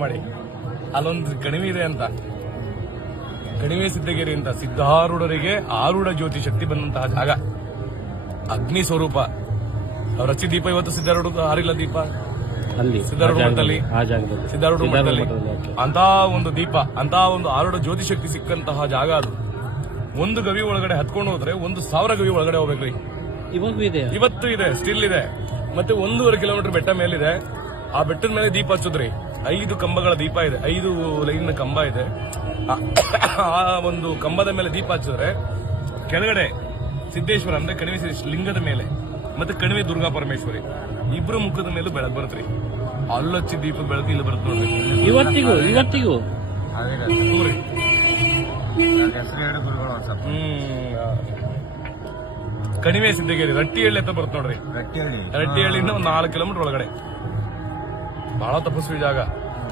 ಮಾಡಿ. ಅಲ್ಲೊಂದು ಕಣಿವೆ ಇದೆ ಅಂತ. ಕಣಿವೆ ಸಿದ್ಧಗಿರಿ ಅಂತ. ಸಿದ್ಧಾರೂಢರಿಗೆ ಆರೂಢ ಜ್ಯೋತಿ ಶಕ್ತಿ ಬಂದಂತಹ ಜಾಗ. ಅಗ್ನಿ ಸ್ವರೂಪ. ಅವ್ರ ಹಚ್ಚಿ ದೀಪ ಇವತ್ತು ಸಿದ್ಧಾರೂಢ ಆರಿಲ್ಲ ದೀಪ. ಅಲ್ಲಿ ಸಿದ್ಧಾರೂಢ ಮಠದಲ್ಲಿ. ಸಿದ್ಧಾರೂಢ ಮಠದಲ್ಲಿ. ಅಂತ ಒಂದು ದೀಪ ಅಂತ ಒಂದು ಆರೂಢ ಜ್ಯೋತಿ ಶಕ್ತಿ ಸಿಕ್ಕಂತಹ ಜಾಗ ಅದು. ಒಂದು ಗವಿ ಒಳಗಡೆ ಹತ್ಕೊಂಡು ಹೋದ್ರೆ ಒಂದು ಸಾವಿರ ಗವಿ ಒಳಗಡೆ ಹೋಗ್ಬೇಕ್ರಿ. ಇದೆ? ಇವತ್ತು ಇದೆ ಸ್ಟಿಲ್ ಇದೆ. ಮತ್ತೆ ಒಂದೂವರೆ ಕಿಲೋಮೀಟರ್ ಬೆಟ್ಟ ಮೇಲಿದೆ. ಆ ಬೆಟ್ಟದ ಮೇಲೆ ದೀಪ ಹಚ್ಚುದ್ರಿ. ಐದು ಕಂಬಗಳ ದೀಪ ಇದೆ ಐದು ಲೈನ್ ಕಂಬ ಇದೆ. ಆ- ಒಂದು ಕಂಬದ ಮೇಲೆ ದೀಪ ಹಚ್ಚಿದ್ರೆ ಕೆಳಗಡೆ ಸಿದ್ದೇಶ್ವರ ಅಂದ್ರೆ ಕಣಿವೆ ಸಿದ್ದೇಶ್ವರ ಲಿಂಗದ ಮೇಲೆ ಮತ್ತೆ ಕಣಿವೆ ದುರ್ಗಾ ಪರಮೇಶ್ವರಿ. ಇಬ್ರು ಮುಖದ ಮೇಲೆ ಬೆಳಕು ಬರುತ್ತೆ ಅಲ್ಲೊಚ್ಚಿ ದೀಪ ಬೆಳಕು ಇಲ್ಲಿ ಬರುತ್ತೆ ನೋಡ್ರಿ. ಇವತ್ತಿಗೂ ಇವತ್ತಿಗೂ. ಕಣಿವೆ ಸಿದ್ದಗಿರಿ ರಟ್ಟಿಹಳ್ಳಿ ಅಂತ ಬರುತ್ತೆ ನೋಡ್ರಿ. ರಟ್ಟಿಹಳ್ಳಿ. ಹೇಳಿ ರಟ್ಟಿಹಳ್ಳಿಯಿಂದ ಒಂದು ನಾಲ್ಕು ಕಿಲೋಮೀಟರ್ ಒಳಗಡೆ. ಬಹಳ ತಪಸ್ವಿ ಜಾಗ.